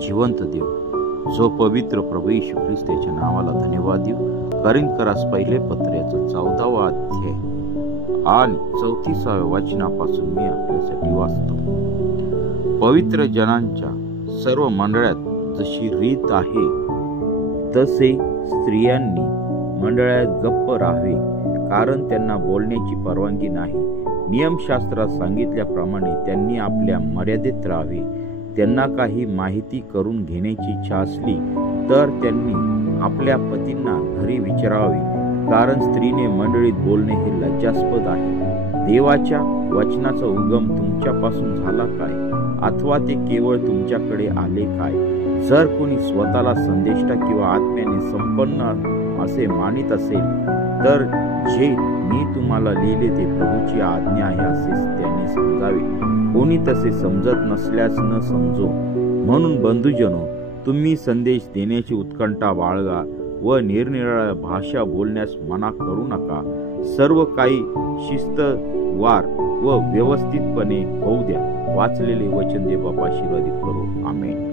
जिवंत देव, जो पवित्र प्रभू येशू ख्रिस्त याच्या नावाला धन्यवाद देऊ. करिंथकरास पहिले पत्र याचा 14वा अध्याय आणि 34व्या वचनापासून मी आपल्यासाठी वाचतो. पवित्र जनांच्या सर्व मंडळात जशी रीत आहे तसे स्त्रियांनी मंडळात गप्प राहावे, कारण त्यांना बोलण्याची परवानगी नाही. नियमशास्त्रात सांगितल्याप्रमाणे त्यांनी आपल्या मर्यादेत राहावे. त्यांना काही माहिती करून घेण्याची इच्छा असली तर त्यांनी आपल्या पतींना घरी विचारावे, कारण स्त्रीने मंडळीत बोलणे हे लज्जास्पद आहे. देवाच्या वचनाचा उगम तुमच्यापासून झाला काय, अथवा ते केवळ तुमच्याकडे आले काय? जर कोणी स्वतःला संदेष्टा किंवा आत्म्याने संपन्न असे मानित असेल तर जे मी तुम्हाला लिहिले ते प्रभूची आज्ञा आहे असे त्याने समजावे. कोणी तसे समजत नसल्यास न समजो. म्हणून बंधुजनो, तुम्ही संदेश देण्याची उत्कंठा बाळगा व निरनिराळ्या भाषा बोलण्यास मना करू नका. सर्व काही शिस्तवार व व्यवस्थितपणे होऊ द्या. वाचलेले वचन देव बाबा आशीर्वादित करो. आमेन.